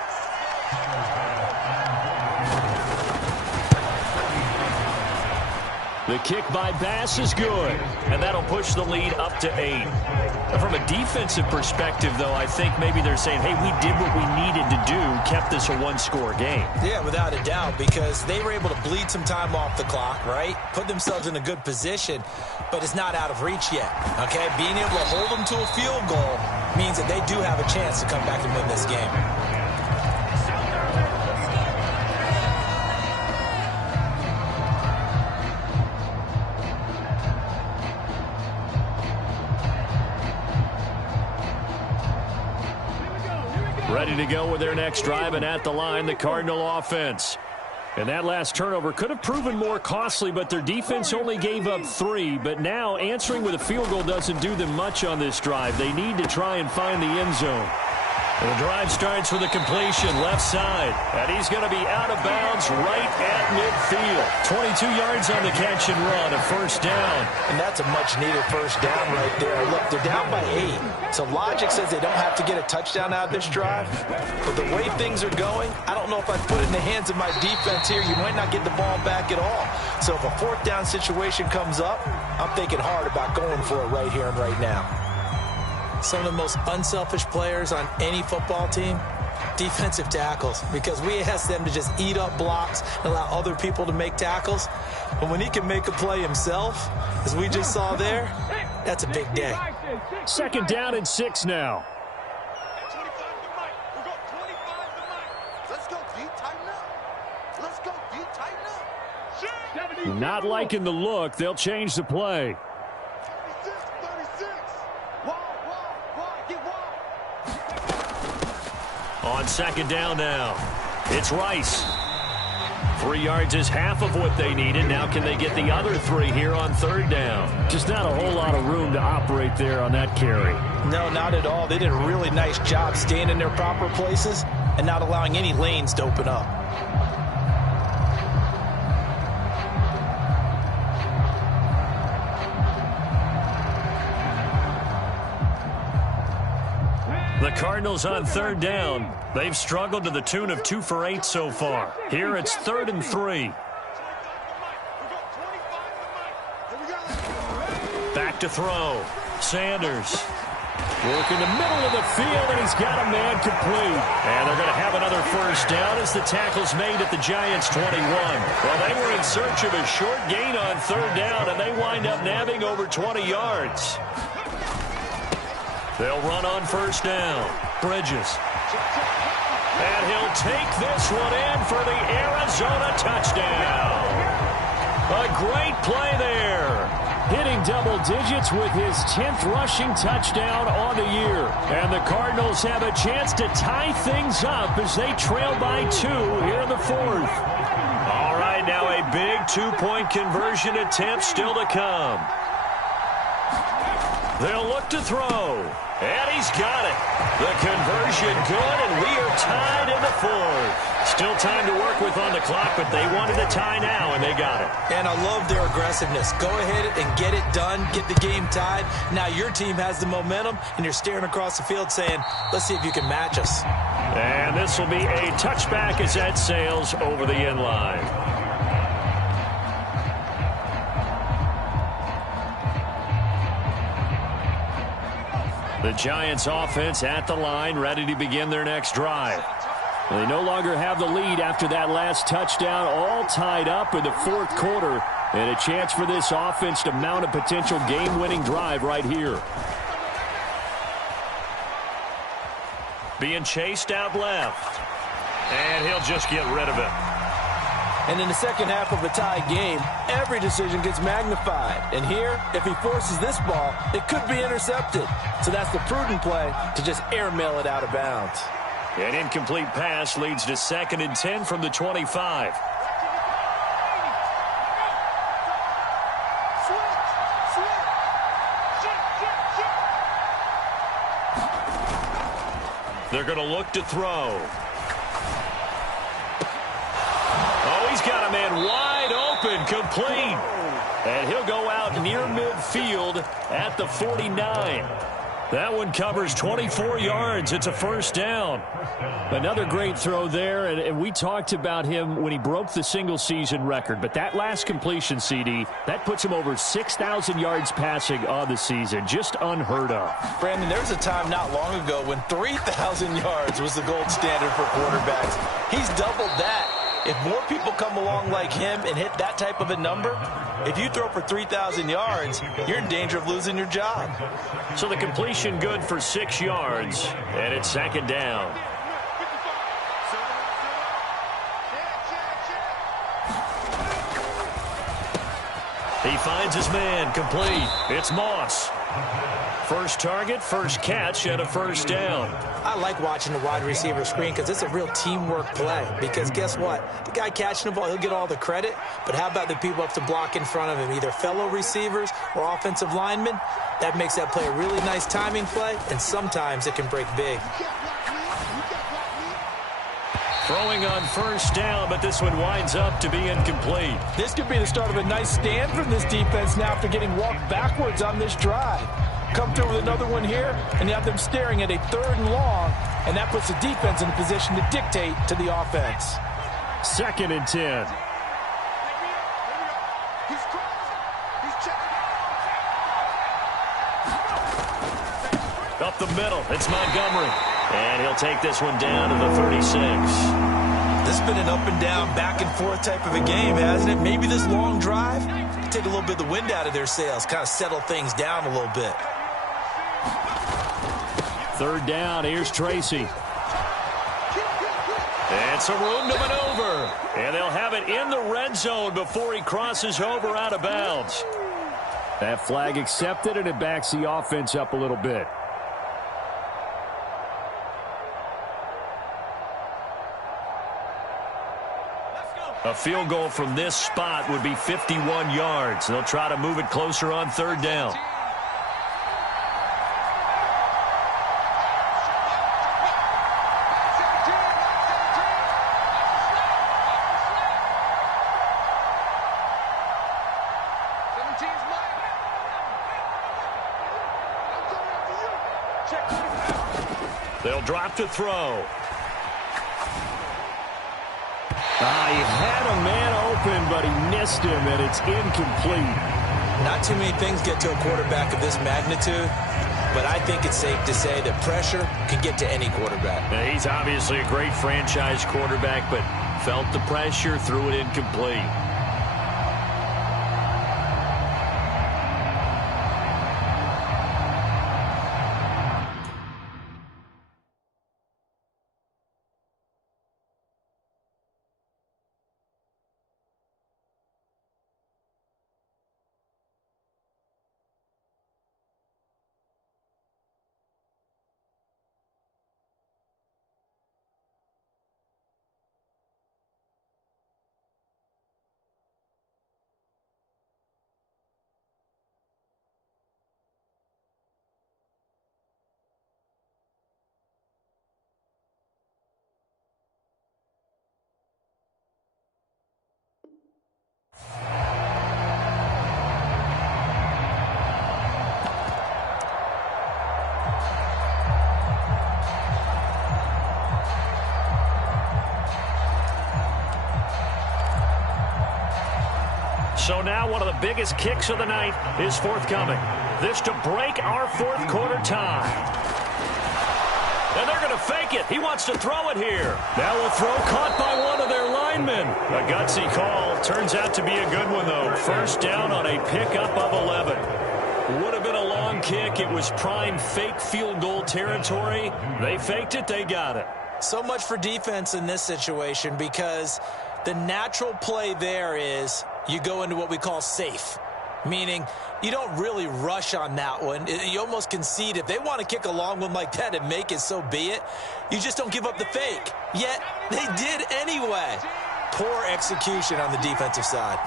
The kick by Bass is good, and that'll push the lead up to 8. From a defensive perspective, though, I think maybe they're saying, hey, we did what we needed to do, kept this a one-score game. Yeah, without a doubt, because they were able to bleed some time off the clock, right? Put themselves in a good position, but it's not out of reach yet, okay? Being able to hold them to a field goal means that they do have a chance to come back and win this game. Ready to go with their next drive, and at the line, the Cardinal offense. And that last turnover could have proven more costly, but their defense only gave up 3. But now answering with a field goal doesn't do them much on this drive. They need to try and find the end zone. And the drive starts with a completion left side. And he's going to be out of bounds right at midfield. 22 yards on the catch and run, a first down. And that's a much-needed first down right there. Look, they're down by 8. So logic says they don't have to get a touchdown out of this drive. But the way things are going, I don't know if I'd put it in the hands of my defense here. You might not get the ball back at all. So if a fourth down situation comes up, I'm thinking hard about going for it right here and right now. Some of the most unselfish players on any football team, defensive tackles, because we ask them to just eat up blocks and allow other people to make tackles. But when he can make a play himself, as we just saw there, that's a big day. Second down and 6 now. Not liking the look. They'll change the play. 36. Get On second down now, it's Rice. 3 yards is half of what they needed. Now can they get the other 3 here on third down? Just not a whole lot of room to operate there on that carry. No, not at all. They did a really nice job staying in their proper places and not allowing any lanes to open up. The Cardinals on third down. They've struggled to the tune of 2 for 8 so far. Here it's 3rd and 3. Back to throw. Sanders. Working the middle of the field, and he's got a man complete. And they're going to have another first down as the tackle's made at the Giants' 21. Well, they were in search of a short gain on third down, and they wind up nabbing over 20 yards. They'll run on first down. Bridges. And he'll take this one in for the Arizona touchdown. A great play there. Hitting double digits with his 10th rushing touchdown on the year. And the Cardinals have a chance to tie things up as they trail by 2 here in the 4th. All right, now a big 2-point conversion attempt still to come. They'll look to throw. And he's got it. The conversion good, and we are tied in the 4th. Still time to work with on the clock, but they wanted a tie now, and they got it. And I love their aggressiveness. Go ahead and get it done, get the game tied. Now your team has the momentum, and you're staring across the field saying, let's see if you can match us. And this will be a touchback as that sails over the end line. The Giants offense at the line, ready to begin their next drive. They no longer have the lead after that last touchdown, all tied up in the 4th quarter, and a chance for this offense to mount a potential game-winning drive right here. Being chased out left, and he'll just get rid of it. And in the second half of a tie game, every decision gets magnified. And here, if he forces this ball, it could be intercepted. So that's the prudent play to just airmail it out of bounds. An incomplete pass leads to 2nd and 10 from the 25. They're going to look to throw. Oh, he's got a man wide open, complete. And he'll go out near midfield at the 49. That one covers 24 yards. It's a first down. Another great throw there, and we talked about him when he broke the single-season record. But that last completion, CD, that puts him over 6,000 yards passing on the season. Just unheard of. Brandon, there was a time not long ago when 3,000 yards was the gold standard for quarterbacks. He's doubled that. If more people come along like him and hit that type of a number, if you throw for 3,000 yards, you're in danger of losing your job. So the completion good for 6 yards, and it's 2nd down. He finds his man, complete. It's Moss. First target, first catch, and a first down. I like watching the wide receiver screen because it's a real teamwork play. Because guess what? The guy catching the ball, he'll get all the credit. But how about the people up to block in front of him, either fellow receivers or offensive linemen? That makes that play a really nice timing play, and sometimes it can break big. Throwing on first down, but this one winds up to be incomplete. This could be the start of a nice stand from this defense now after getting walked backwards on this drive. Come through with another one here, and you have them staring at a 3rd and long, and that puts the defense in a position to dictate to the offense. 2nd and 10. Up the middle, it's Montgomery. And he'll take this one down to the 36. This has been an up and down, back and forth type of a game, hasn't it? Maybe this long drive take a little bit of the wind out of their sails, kind of settle things down a little bit. 3rd down, here's Tracy. And some room to maneuver. And they'll have it in the red zone before he crosses over out of bounds. That flag accepted, and it backs the offense up a little bit. A field goal from this spot would be 51 yards. They'll try to move it closer on third down. They'll drop to throw. He had a man open, but he missed him, and it's incomplete. Not too many things get to a quarterback of this magnitude, but I think it's safe to say that pressure can get to any quarterback. Now, he's obviously a great franchise quarterback, but felt the pressure, threw it incomplete. So now one of the biggest kicks of the night is forthcoming. This to break our fourth quarter tie. And they're going to fake it. He wants to throw it here. Now a throw caught by one of their linemen. A gutsy call. Turns out to be a good one, though. First down on a pickup of 11. Would have been a long kick. It was prime fake field goal territory. They faked it. They got it. So much for defense in this situation, because the natural play there is you go into what we call safe, meaning you don't really rush on that one. You almost concede. If they want to kick a long one like that and make it, so be it. You just don't give up the fake. Yet they did anyway. Poor execution on the defensive side.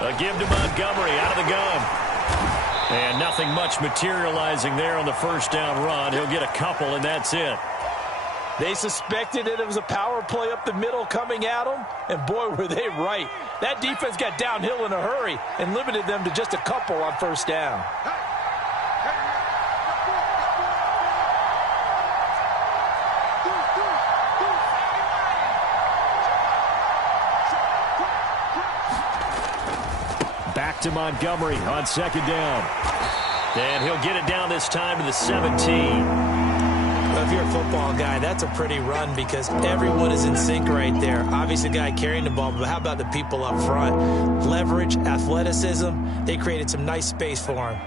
A give to Montgomery out of the gun. And nothing much materializing there on the first down run. He'll get a couple, and that's it. They suspected it was a power play up the middle coming at them, and boy, were they right. That defense got downhill in a hurry and limited them to just a couple on first down. Back to Montgomery on second down. And he'll get it down this time to the 17. Well, if you're a football guy, that's a pretty run because everyone is in sync right there. Obviously, the guy carrying the ball, but how about the people up front? Leverage, athleticism, they created some nice space for him.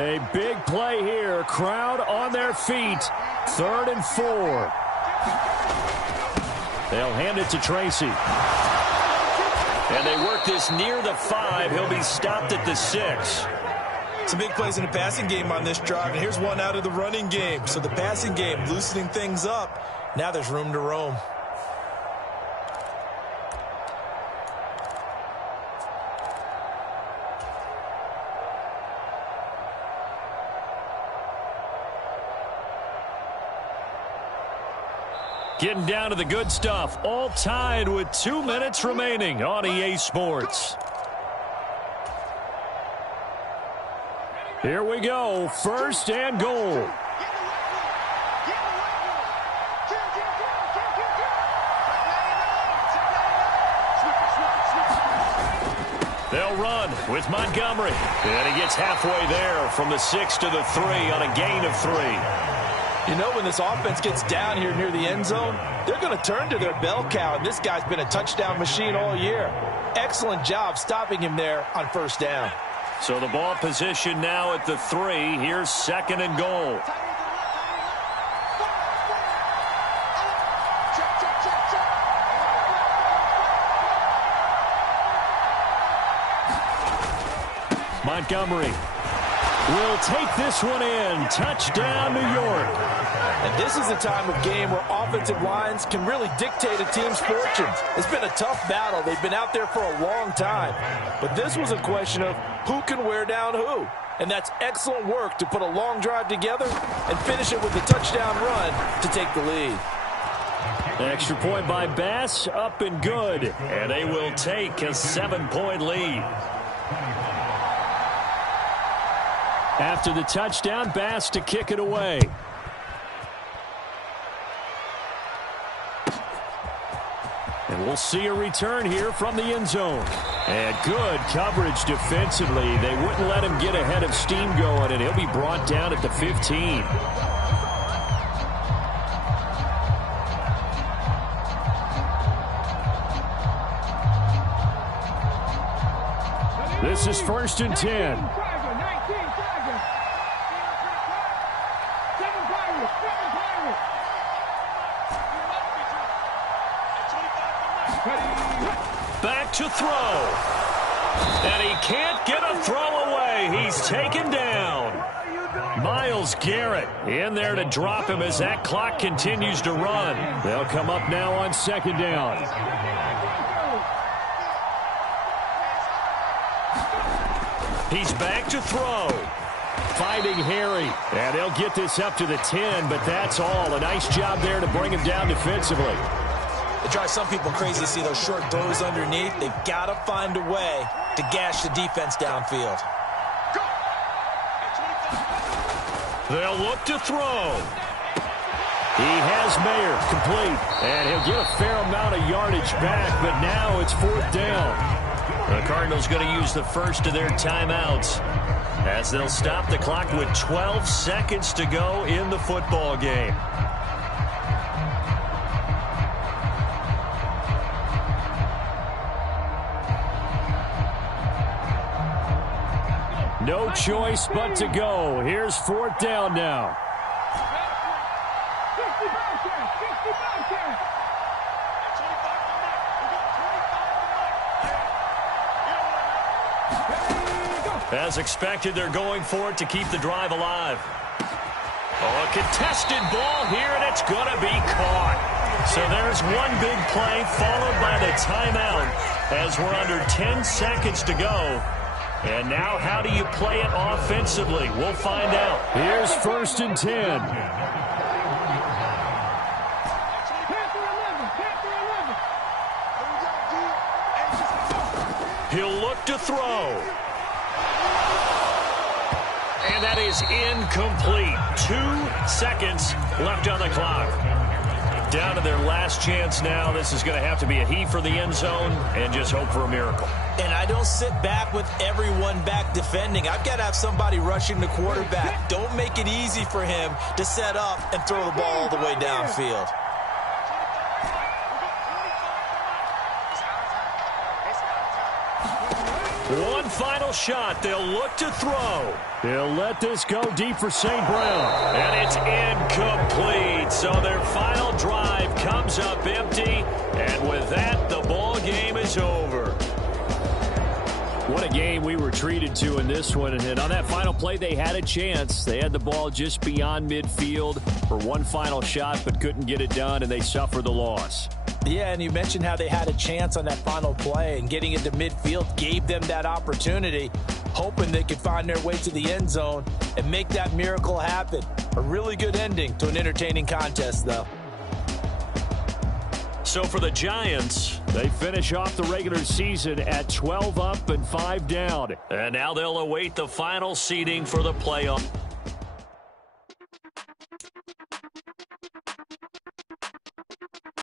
A big play here. Crowd on their feet. 3rd and 4. They'll hand it to Tracy. And they work this near the 5. He'll be stopped at the 6. Some big plays in the passing game on this drive, and here's one out of the running game. So the passing game loosening things up. Now there's room to roam. Getting down to the good stuff. All tied with 2 minutes remaining on EA Sports. Here we go. 1st and goal. They'll run with Montgomery. And he gets halfway there from the 6 to the 3 on a gain of 3. You know, when this offense gets down here near the end zone, they're going to turn to their bell cow, and this guy's been a touchdown machine all year. Excellent job stopping him there on first down. So the ball position now at the 3. Here's 2nd and goal. Montgomery will take this one in. Touchdown, New York. And this is a time of game where offensive lines can really dictate a team's fortunes. It's been a tough battle. They've been out there for a long time. But this was a question of who can wear down who. And that's excellent work to put a long drive together and finish it with a touchdown run to take the lead. Extra point by Bass, up and good. And they will take a 7-point lead. After the touchdown, Bass to kick it away. And we'll see a return here from the end zone. And good coverage defensively. They wouldn't let him get ahead of steam going, and he'll be brought down at the 15. This is 1st and 10. Back to throw. And he can't get a throw away. He's taken down. Myles Garrett in there to drop him as that clock continues to run. They'll come up now on 2nd down. He's back to throw. Fighting Harry. And they'll get this up to the 10, but that's all. A nice job there to bring him down defensively. It drives some people crazy to see those short throws underneath. They've got to find a way to gash the defense downfield. They'll look to throw. He has Mayer complete, and he'll get a fair amount of yardage back, but now it's 4th down. The Cardinals going to use the first of their timeouts as they'll stop the clock with 12 seconds to go in the football game. No choice but to go. Here's 4th down now. As expected, they're going for it to keep the drive alive. Oh, a contested ball here, and it's going to be caught. So there's one big play followed by the timeout as we're under 10 seconds to go. And now how do you play it offensively? We'll find out. Here's 1st and 10. He'll look to throw. And that is incomplete. 2 seconds left on the clock. Down to their last chance now. This is going to have to be a heave for the end zone and just hope for a miracle. And I don't sit back with everyone back defending. I've got to have somebody rushing the quarterback. Don't make it easy for him to set up and throw the ball all the way downfield. One final shot. They'll look to throw. They'll let this go deep for St. Brown. And it's incomplete. So their final drive comes up empty. And with that, the ball game is over. What a game we were treated to in this one. And on that final play, they had a chance. They had the ball just beyond midfield for one final shot, but couldn't get it done, and they suffered the loss. Yeah, and you mentioned how they had a chance on that final play, and getting into midfield gave them that opportunity, hoping they could find their way to the end zone and make that miracle happen. A really good ending to an entertaining contest, though. So for the Giants, they finish off the regular season at 12 up and 5 down. And now they'll await the final seeding for the playoff.